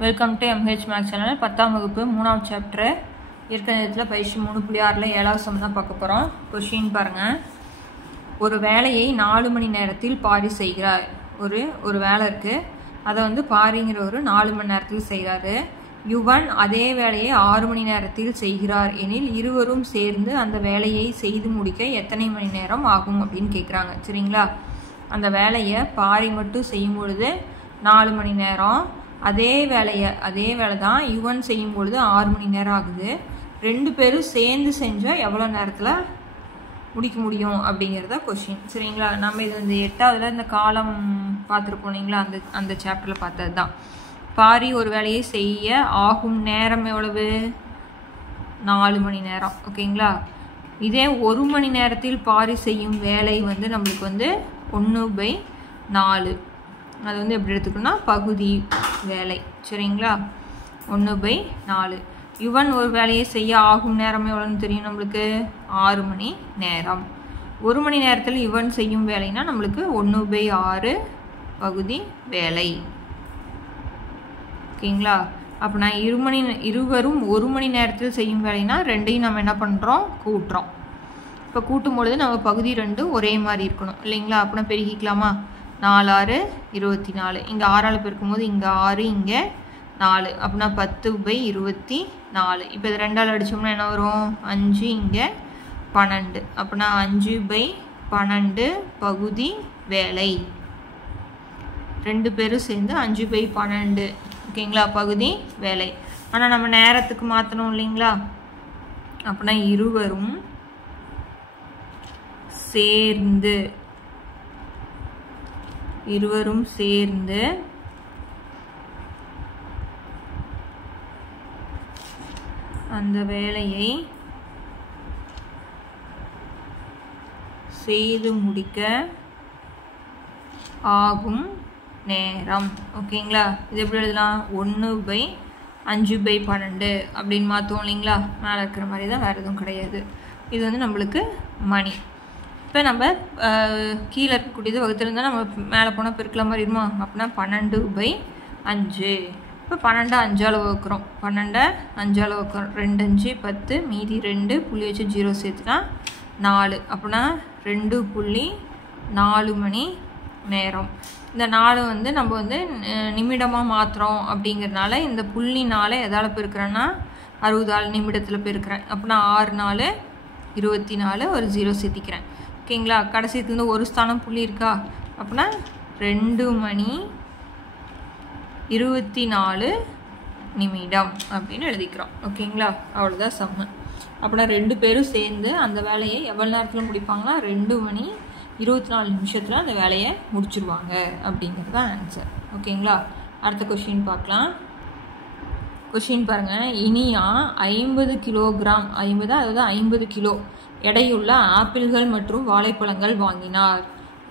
Welcome to MH Max channel. 10ஆம் வகுப்பு 3ஆம் சாப்டர் இயற்கணிதத்தில் பயிற்சி 3.6ல் 7வது சம் தான் பார்க்க போகிறோம். கொஷின் பாருங்கள். ஒரு வேலையை 4 மணி நேரத்தில் பாரி செய்கிறார். ஒரு வேலை இருக்குது, அதை பாரிங்கிற ஒரு 4 மணி நேரத்தில் செய்கிறாரு. யுவன் அதே வேலையை 6 மணி நேரத்தில் செய்கிறார் எனில் இருவரும் சேர்ந்து அந்த வேலையை செய்து முடிக்க எத்தனை மணி நேரம் ஆகும் அப்படின்னு கேட்குறாங்க. சரிங்களா? அந்த வேலையை பாரி மட்டும் செய்யும் பொழுது 4 மணி நேரம், அதே வேலை தான் யுவன் செய்யும் பொழுது 6 மணி நேரம் ஆகுது. 2 பேரும் சேர்ந்து செஞ்சால் எவ்வளோ நேரத்தில் முடிக்க முடியும் அப்படிங்கிறத கொஷின். சரிங்களா? நம்ம இது 8ஆவதுல இந்த காலம் பார்த்துருப்போம் இல்லைங்களா? அந்த சாப்டரில் பார்த்தது தான். பாரி ஒரு வேலையை செய்ய ஆகும் நேரம் எவ்வளவு? 4 மணி நேரம். ஓகேங்களா? இதே 1 மணி நேரத்தில் பாரி செய்யும் வேலை நம்மளுக்கு 1/4. அது எப்படி எடுத்துக்கணும்னா பகுதி வேலை. சரிங்களா? 1/4. யுவன் ஒரு வேலையை செய்ய ஆகும் நேரம் எவ்வளோன்னு தெரியும் நம்மளுக்கு? 6 மணி நேரம். 1 மணி நேரத்தில் யுவன் செய்யும் வேலைன்னா நம்மளுக்கு 1/6 பகுதி வேலை. ஓகேங்களா? அப்போனா இருவரும் 1 மணி நேரத்தில் செய்யும் வேலைன்னா 2ஐயும் நம்ம என்ன பண்ணுறோம்? கூட்டுறோம். இப்போ கூட்டும் பொழுது நம்ம பகுதி 2 ஒரே மாதிரி இருக்கணும் இல்லைங்களா? அப்படின்னா பெருகிக்கலாமா? 4 6 24. இங்கே 6ஆல் பெருக்கும்போது இங்கே 6 இங்கே 4, அப்படின்னா 10/24. இப்போ இது 2ஆல் அடித்தோம்னா என்ன வரும்? 5 இங்கே 12, அப்படின்னா 5/12 பகுதி வேலை. 2 பேரும் சேர்ந்து 5/12. ஓகேங்களா? பகுதி வேலை. ஆனால் நம்ம நேரத்துக்கு மாற்றணும் இல்லைங்களா? அப்படின்னா இருவரும் சேர்ந்து அந்த வேலையை செய்து முடிக்க ஆகும் நேரம். ஓகேங்களா? இது எப்படி எழுதலாம்? 1/5/12 அப்படின்னு மாற்றுவோம் இல்லைங்களா? மேலே இருக்கிற மாதிரி தான், வேறு எதுவும் கிடையாது. இது நம்மளுக்கு மணி. இப்போ நம்ம கீழே இருக்கக்கூடியது வகுத்துருந்தால் நம்ம மேலே போனால் பெருக்கல மாதிரி இருக்குமா? அப்படின்னா 12/5. இப்போ 12 5ஆல் வகுக்கிறோம். 12 5ஆல் வகுக்கிறோம். 2 5 10, மீதி 2 புள்ளி வச்சு 0 சேர்த்துனா 4, அப்படின்னா 2.4 மணி நேரம். இந்த 4 நம்ம நிமிடமாக மாற்றுறோம் அப்படிங்கிறதுனால இந்த புள்ளி 4 எதால் பெருக்கிறேன்னா 60 நிமிடத்தில் பெருக்கிறேன். அப்படின்னா 6 4 24, ஒரு 0 சேர்த்திக்கிறேன். ஓகேங்களா? கடைசியிலேருந்து ஒரு ஸ்தானம் புள்ளி இருக்கா? அப்படின்னா 2 மணி 24 நிமிடம் அப்படின்னு எழுதிக்கிறோம். ஓகேங்களா? அவ்வளோதான் சம்மு. அப்படின்னா 2 பேரும் சேர்ந்து அந்த வேலையை எவ்வளோ நேரத்தில் முடிப்பாங்கன்னா 2 மணி 24 நிமிஷத்தில் அந்த வேலையை முடிச்சிருவாங்க அப்படிங்கிறது தான் ஆன்சர். ஓகேங்களா? அடுத்த கொஷின் பார்க்கலாம். கொஷின் பாருங்கள். இனியா 50 கிலோகிராம், 50 கிலோ எடையுள்ள ஆப்பிள்கள் மற்றும் வாழைப்பழங்கள் வாங்கினார்.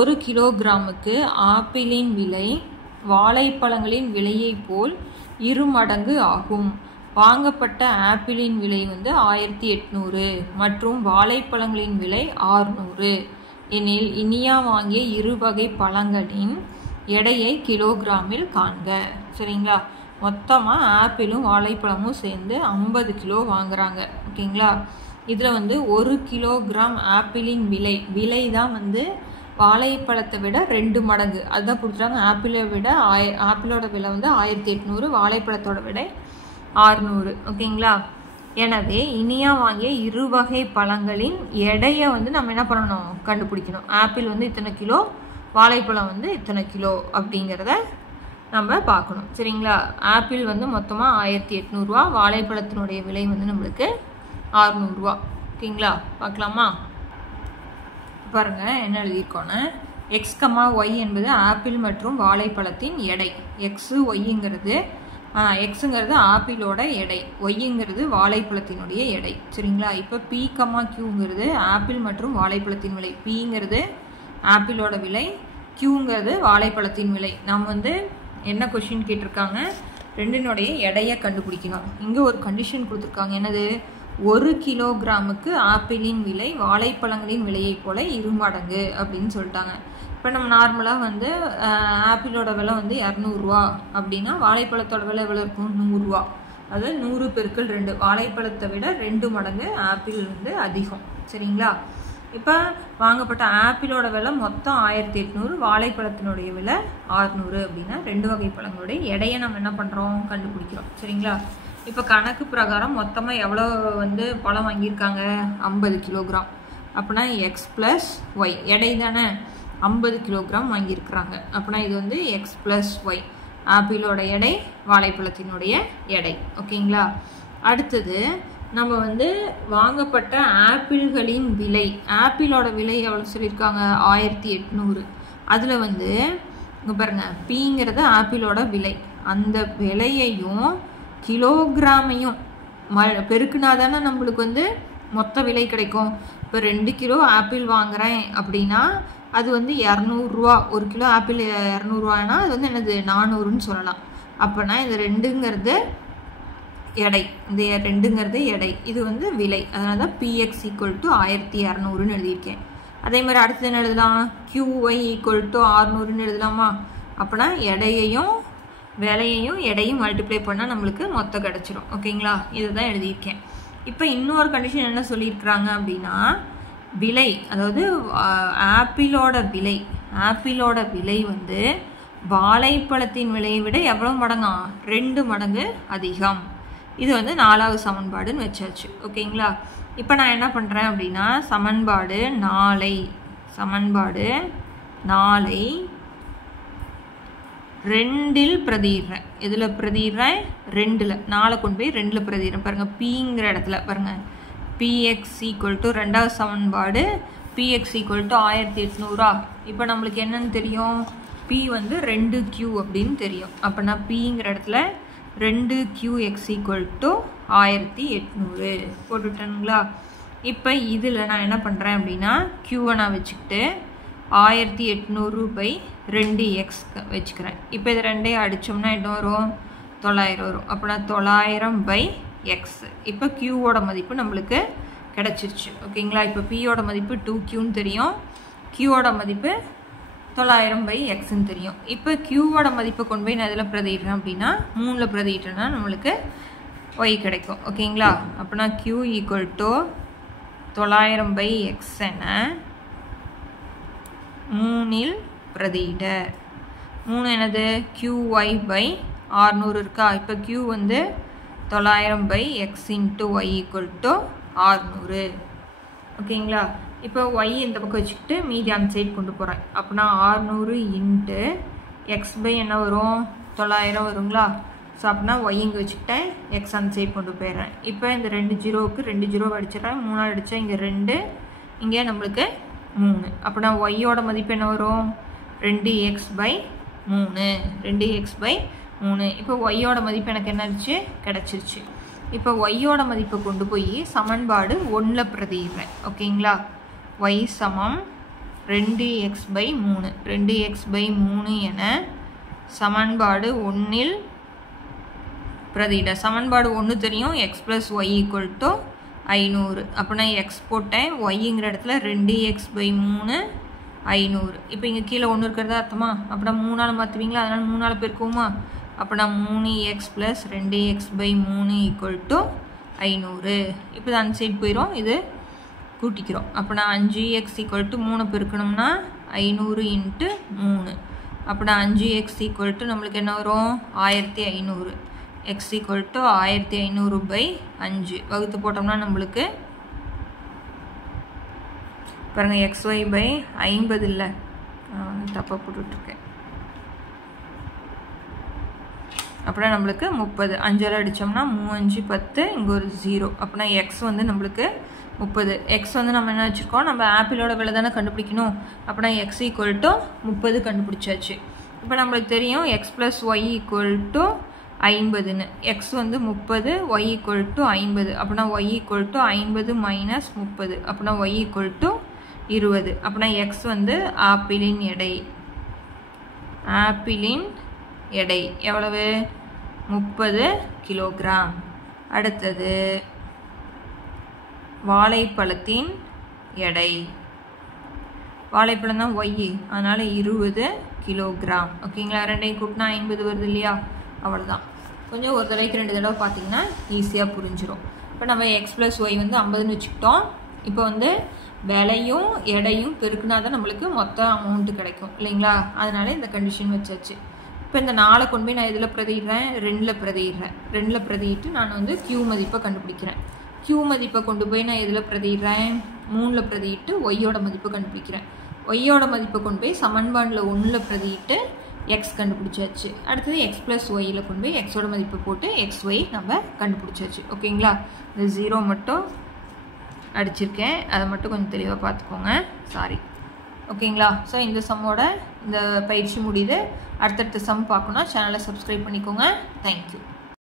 1 கிலோகிராமுக்கு ஆப்பிளின் விலை வாழைப்பழங்களின் விலையை போல் 2 மடங்கு ஆகும். வாங்கப்பட்ட ஆப்பிளின் விலை 1800 மற்றும் வாழைப்பழங்களின் விலை 600 எனில் இனியா வாங்கிய 2 வகை பழங்களின் எடையை கிலோகிராமில் காண்க. சரிங்களா? மொத்தமாக ஆப்பிளும் வாழைப்பழமும் சேர்ந்து 50 கிலோ வாங்குறாங்க. ஓகேங்களா? இதில் 1 கிலோகிராம் ஆப்பிளின் விலை தான் வாழைப்பழத்தை விட 2 மடங்கு. அதுதான் கொடுத்துட்டாங்க. ஆப்பிளோட விலை 1800, வாழைப்பழத்தோட விலை 600. ஓகேங்களா? எனவே இனியா வாங்கிய 2 வகை பழங்களின் எடையை நம்ம என்ன பண்ணணும்? கண்டுபிடிக்கணும். ஆப்பிள் இத்தனை கிலோ, வாழைப்பழம் இத்தனை கிலோ அப்படிங்கிறத நம்ம பார்க்கணும். சரிங்களா? ஆப்பிள் மொத்தமாக 1800 ரூபா, வாழைப்பழத்தினுடைய விலை நம்மளுக்கு 600 ரூபா. ஓகேங்களா? பார்க்கலாமா? பாருங்கள் என்ன எழுதியிருக்கோன்னு. X, Y என்பது ஆப்பிள் மற்றும் வாழைப்பழத்தின் எடை. எக்ஸுங்கிறது ஆப்பிளோட எடை, ஒய்ங்கிறது வாழைப்பழத்தினுடைய எடை. சரிங்களா? இப்போ P, Qங்கிறது ஆப்பிள் மற்றும் வாழைப்பழத்தின் விலை. Pங்கிறது ஆப்பிளோட விலை, Qங்கிறது வாழைப்பழத்தின் விலை. நாம் என்ன கொஷின் கேட்டிருக்காங்க? 2னுடைய எடையை கண்டுபிடிக்கணும். இங்கே ஒரு கண்டிஷன் கொடுத்துருக்காங்க. என்னது? 1 கிலோகிராமுக்கு ஆப்பிளின் விலை வாழைப்பழங்களின் விலையை போல 2 மடங்கு அப்படின்னு சொல்லிட்டாங்க. இப்போ நம்ம நார்மலாக வந்து ஆப்பிளோட விலை வந்து 200 ரூபா அப்படின்னா வாழைப்பழத்தோட விலை எவ்வளோ இருக்கும்? 100 ரூபா. அதாவது 100 பெருக்கல் 2, வாழைப்பழத்தை விட 2 மடங்கு ஆப்பிள் வந்து அதிகம். சரிங்களா? இப்போ வாங்கப்பட்ட ஆப்பிளோட விலை மொத்தம் 1800, வாழைப்பழத்தினுடைய விலை 600 அப்படின்னா 2 வகை பழங்களுடைய எடையை நம்ம என்ன பண்ணுறோம்? கண்டுபிடிக்கிறோம். சரிங்களா? இப்போ கணக்கு பிரகாரம் மொத்தமாக எவ்வளோ வந்து பழம் வாங்கியிருக்காங்க? 50 கிலோகிராம். அப்படின்னா எக்ஸ் ப்ளஸ் ஒய் எடை தானே, 50 கிலோகிராம் வாங்கியிருக்கிறாங்க. அப்படின்னா இது வந்து எக்ஸ் ப்ளஸ் ஒய், ஆப்பிளோட எடை, வாழைப்பழத்தினுடைய எடை. ஓகேங்களா? அடுத்தது நம்ம வந்து வாங்கப்பட்ட ஆப்பிள்களின் விலை, ஆப்பிளோட விலை எவ்வளோ சொல்லியிருக்காங்க? 1800. அதில் வந்து இங்கே பாருங்கள், பிங்கிறது ஆப்பிளோட விலை, அந்த விலையையும் கிலோகிராமையும் பெருக்குனா தானே நம்மளுக்கு வந்து மொத்த விலை கிடைக்கும். இப்போ 2 கிலோ ஆப்பிள் வாங்குகிறேன் அப்படின்னா அது வந்து 200 ரூபா. 1 கிலோ ஆப்பிள் 200 ரூபானா அது வந்து என்னது? 400ன்னு சொல்லலாம். அப்போனா இந்த 2ங்கிறது எடை, இந்த 2ங்கிறது எடை, இது வந்து விலை. அதனால தான் பிஎக்ஸ் ஈக்குவல் டு 1200ன்னு எழுதியிருக்கேன். அதே மாதிரி அடுத்தது என்ன எழுதலாம்? கியூஒய் ஈக்குவல் டு 600ன்னு எழுதலாமா? அப்போனா எடையையும் விலையையும் எடையும் மல்டிப்ளை பண்ணால் நம்மளுக்கு மொத்தம் கிடச்சிரும். ஓகேங்களா? இதை தான் எழுதியிருக்கேன். இப்போ இன்னொரு கண்டிஷன் என்ன சொல்லியிருக்கிறாங்க அப்படின்னா, விலை, அதாவது ஆப்பிளோட விலை, ஆப்பிளோட விலை வந்து வாழைப்பழத்தின் விலையை விட எவ்வளோ மடங்கா? 2 மடங்கு அதிகம். இது வந்து 4வது சமன்பாடுன்னு வச்சாச்சு. ஓகேங்களா? இப்போ நான் என்ன பண்ணுறேன் அப்படின்னா, சமன்பாடு 4 2ல் பிரதிடுறேன். எதில் பிரதிடுறேன்? 2ல். 4 கொண்டு போய் 2ல் பிரதிடுறேன். பாருங்கள், பிங்கிற இடத்துல பாருங்கள், பிஎக்ஸ் ஈக்குவல் டு 2வது சமன்பாடு, பிஎக்ஸ் ஈக்குவல் டு 1800. இப்போ நம்மளுக்கு என்னன்னு தெரியும்? பி வந்து 2Q அப்படின்னு தெரியும். அப்போனா பிங்கிற இடத்துல 2QX ஈக்குவல் டு 1800 போட்டுவிட்டேனுங்களா? இப்போ இதில் நான் என்ன பண்ணுறேன் அப்படின்னா, Qவை நான் வச்சுக்கிட்டு 1800/2x வச்சுக்கிறேன். இப்போ இது ரெண்டையும் அடித்தோம்னா என்ன வரும்? 900 வரும். அப்படின்னா 900/x. இப்போ Qவோட மதிப்பு நம்மளுக்கு கிடச்சிருச்சு. ஓகேங்களா? இப்போ Pயோட மதிப்பு 2Qன்னு தெரியும், Qவோட மதிப்பு 900/xன்னு தெரியும். இப்போ Qவோட மதிப்பை கொண்டு போய் நான் இதில் பிரதிடுறேன் அப்படின்னா 3ல் பிரதிட்டேன்னா நம்மளுக்கு y கிடைக்கும். ஓகேங்களா? அப்படின்னா Q ஈக்குவல் டு 900/x என 3ல் பிரதியிட. 3 என்னது? QY/600 இருக்கா? இப்போ Q வந்து 900/x × y ஈக்குவல் டு 600. ஓகேங்களா? இப்போ y இந்த பக்கம் வச்சுக்கிட்டு மீதி அந்த சைடு கொண்டு போகிறேன். அப்படின்னா 600 × x என்ன வரும்? 900 வருங்களா? ஸோ அப்படின்னா y இங்கே வச்சுக்கிட்டேன், x அந்த சைடு கொண்டு போயிடுறேன். இப்போ இந்த 2 ஜீரோவுக்கு 2 ஜீரோ அடிச்சிடறேன். 3 அடித்தா இங்கே 2, இங்கே நம்மளுக்கு 3. அப்படின்னா ஒய்யோட மதிப்பு என்ன வரும்? 2x/3. 2x/3. இப்போ ஒய்யோட மதிப்பு எனக்கு என்ன ஆச்சு? கிடச்சிருச்சு. இப்போ ஒய்யோட மதிப்பை கொண்டு போய் சமன்பாடு 1ல் பிரதிடுறேன். ஓகேங்களா? y சமம் 2x/3. 2x/3 என சமன்பாடு 1ல் பிரதியிட. சமன்பாடு 1 தெரியும், x + y = 500. அப்படின்னா எக்ஸ் போட்டேன், ஒய்ங்கிற இடத்துல 2x/3 500. இப்போ இங்கே கீழே 1 இருக்கிறதா அர்த்தமா? அப்படின்னா 3ஆல் மாற்றுவீங்களா? அதனால் 3ஆல் பெருக்குவோமா? அப்படின்னா 3x + 2x/3 = 500. இப்போ இது அந்த சைடு போயிடும், இது கூட்டிக்கிறோம். அப்படின்னா 5x = 3 பெருக்கணும்னா 500 × 3. அப்படின்னா 5x = நம்மளுக்கு என்ன வரும்? 1500. x = 1500/5 வகுத்து போட்டோம்னா நம்மளுக்கு பாருங்கள், xy/50 இல்லை, தப்பாக போட்டுட்ருக்கேன். அப்படின்னா நம்மளுக்கு 30. 5ஆல் அடித்தோம்னா 3 5 10, இங்கே ஒரு 0. அப்படின்னா எக்ஸ் வந்து நம்மளுக்கு 30. எக்ஸ் வந்து நம்ம என்ன வச்சுருக்கோம்? நம்ம ஆப்பிளோட விலை தானே கண்டுபிடிக்கணும். அப்படின்னா x = 30 கண்டுபிடிச்சாச்சு. இப்போ நம்மளுக்கு தெரியும் x + y = 50ன்னு. எக்ஸ் வந்து 30, y = 50. அப்படின்னா y = 50 - 30. அப்படின்னா y = 20. அப்படின்னா எக்ஸ் வந்து ஆப்பிளின் எடை. ஆப்பிளின் எடை எவ்வளவு? 30 கிலோகிராம். அடுத்தது வாழைப்பழத்தின் எடை. வாழைப்பழம் தான் ஒய், அதனால் 20 கிலோகிராம். ஓகேங்களா? ரெண்டையும் கூட்டினா 50 வருது இல்லையா? அவ்வளோதான். கொஞ்சம் ஒரு தடவைக்கு 2 தடவை பார்த்தீங்கன்னா ஈஸியாக புரிஞ்சிடும். இப்போ நம்ம எக்ஸ் ப்ளஸ் ஒய் வந்து 50ன்னு வச்சுக்கிட்டோம். இப்போ வந்து விலையும் எடையும் பெருக்குனா தான் நம்மளுக்கு மொத்த அமௌண்ட்டு கிடைக்கும் இல்லைங்களா? அதனால இந்த கண்டிஷன் வச்சாச்சு. இப்போ இந்த 4 கொண்டு போய் நான் இதில் பிரதிடுறேன், 2ல் பிரதிடுறேன். 2ல் பிரதிட்டு நான் வந்து Q மதிப்பை கண்டுபிடிக்கிறேன். Q மதிப்பை கொண்டு போய் நான் இதில் பிரதிடுறேன், 3ல் பிரதிட்டு ஒய்யோட மதிப்பை கண்டுபிடிக்கிறேன். ஒய்யோட மதிப்பை கொண்டு போய் சமன்பாடில் 1ல் பிரதிட்டு எக்ஸ் கண்டுபிடிச்சாச்சு. அடுத்தது எக்ஸ் ப்ளஸ் ஒய்யில் கொண்டு போய் எக்ஸோட மதிப்பை போட்டு எக்ஸ் ஒய் நம்ம கண்டுபிடிச்சாச்சு. ஓகேங்களா? இந்த 0 மட்டும் அடிச்சிருக்கேன், அதை மட்டும் கொஞ்சம் தெளிவாக பார்த்துக்கோங்க. சாரி. ஓகேங்களா? ஸோ இந்த சம்மோட இந்த பயிற்சி முடியுது. அடுத்தடுத்த சம் பார்க்கணுன்னா சேனலை சப்ஸ்கிரைப் பண்ணிக்கோங்க. தேங்க்யூ.